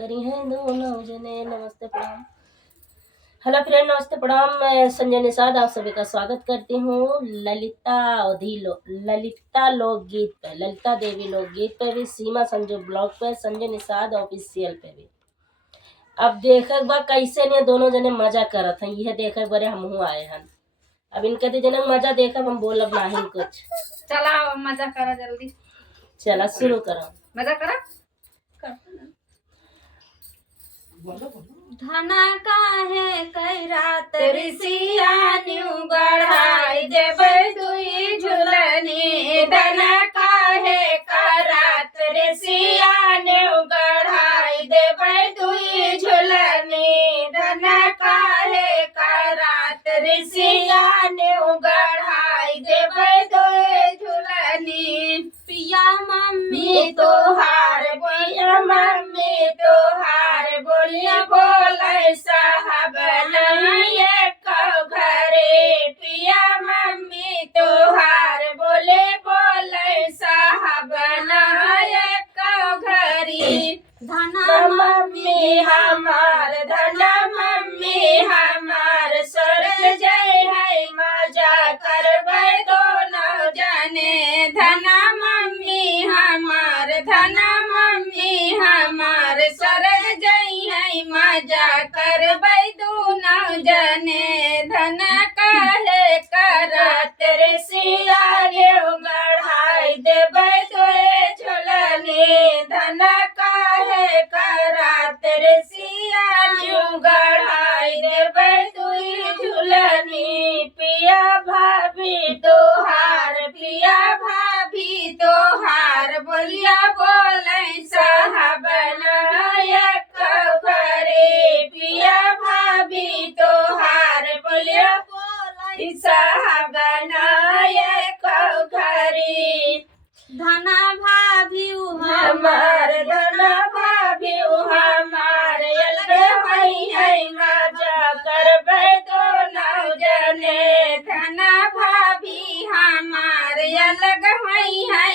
करी हैं दोनों जने। नमस्ते प्रणाम। हेलो फ्रेंड, नमस्ते प्रणाम। मैं संजय निषाद आप सभी का स्वागत करती हूँ ललिता लोकगीत पे, ललिता देवी लोकगीत पे भी, सीमा संजू ब्लॉग पे, संजय निषाद ऑफिशियल पे भी। अब देखे बा कैसे ने दोनों जने मजा करत हैं, यह देखे बरे हमहू आए हैं। अब इनके तो जने मजा देखब, हम बोलब नहीं कुछ। चला मजा करा जल्दी। चला शुरू करो। मजा करा। धना काहे कई रात ऋषिया न्यू गढ़ाई देबै दुई झुलनी। धना काहे का रात ऋषिया न्यू गढ़ाई देबै दुई झुलनी। धना काहे का रात ऋषिया न्यू गढ़ाई देबै दुई झुलनी। पिया मम्मी तोहार बोलिया मम्मी तोहार बोलिया बोले साहब नहीं घरे। पिया मम्मी तोहार बोले बोले साहब नहीं घरी। धना मम्मी हमार धना मम्मी हमार स्वर्ग जय है मजा करबै दोनों जने। धना मम्मी हमार धना मम्मी हमार स्वर्ग जय है मजा करबै दोनों जने। धना काहे करत ऋषिया न्यू गढ़ाई देबै दुई झुलनी। धना काहे करत ऋषिया न्यू गढ़ाई देबै दुई झुलनी। पिया भाभी तोहार पिया भाभी तोहार बोलिया बोले साहब नायक घरे। पिया भाभी तोहार बोलिया बोले साहब नायक घरे। धना भाभी हमार धना भाभी हमार अलग है मजा करबै दोनों जने। धना भाभी हमार अलग है